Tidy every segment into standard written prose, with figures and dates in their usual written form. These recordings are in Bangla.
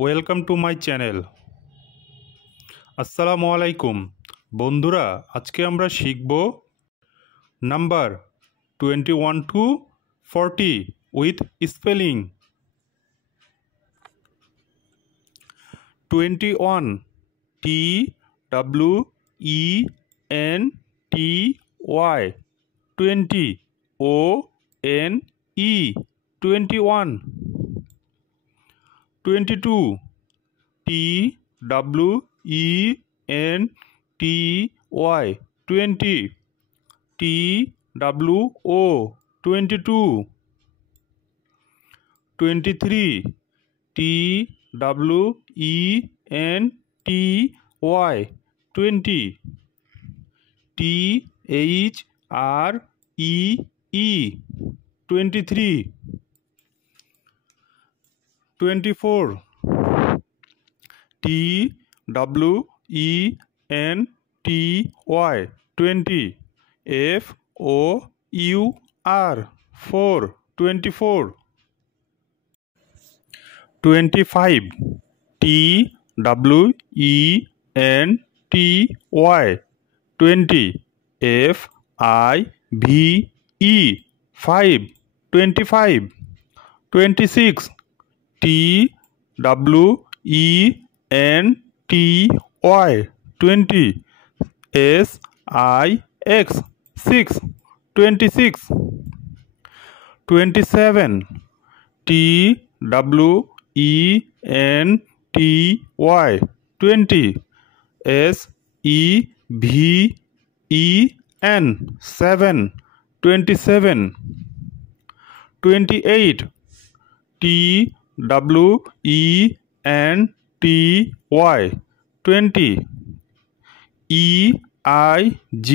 Welcome to my channel. আসসালামু আলাইকুম বন্ধুরা, আজকে আমরা শিখব number 21 to 40 with spelling. 21 TWENTY 20 ONE 21। 22 TWENTY 20 TWO 22। 23 TWENTY 20 THREE 23। 24 TWENTY 20 FOUR 4 24। 25 TWENTY 20 FIVE 5 25। 26 TWENTY 20 SIX 6 26। 27 TWENTY 20 SEVEN 7 27। 28 TWENTY 20 EIGHT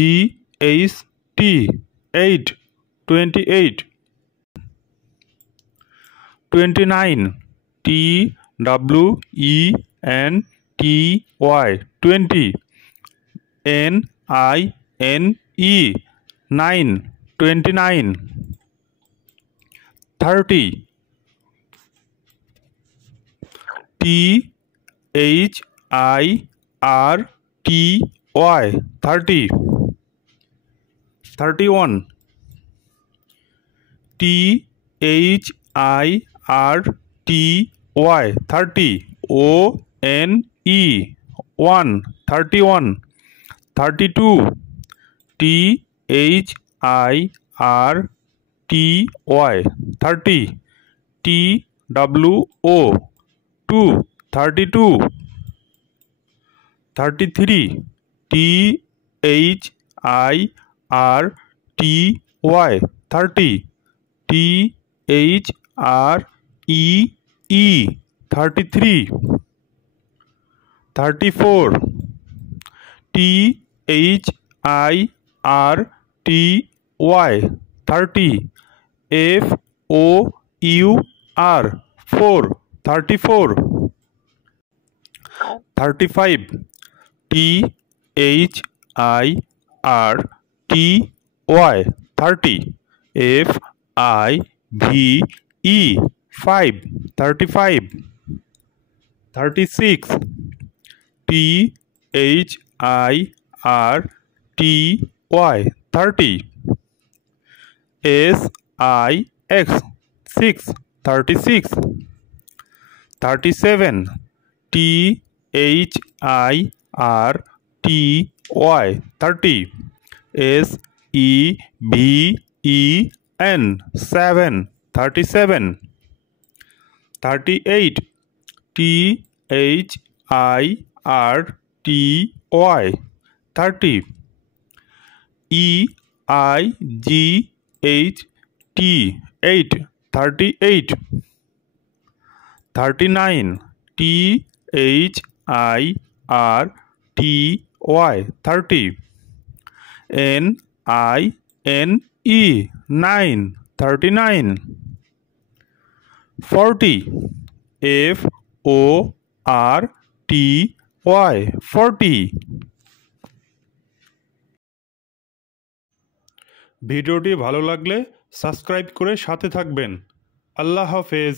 8 28। 29 TWENTY 20 NINE 9 29। 30 THIRTY 30। 31 THIRTY 30 ONE 1 31। 32 THIRTY 30 TWO 2 32। 33 THIRTY 30 THREE 33। 34 THIRTY 30 FOUR 4 34। 35 THIRTY 30 FIVE 5 35। 36 THIRTY 30 SIX 6 36। 37 THIRTY 30 SEVEN 7 37। 38 THIRTY 30 EIGHT 8 38। 39 THIRTY 30 NINE 9 39। 40 FORTY 40। ভিডিওটি ভালো লাগলে সাবস্ক্রাইব করে সাথে থাকবেন। আল্লাহ হাফেজ।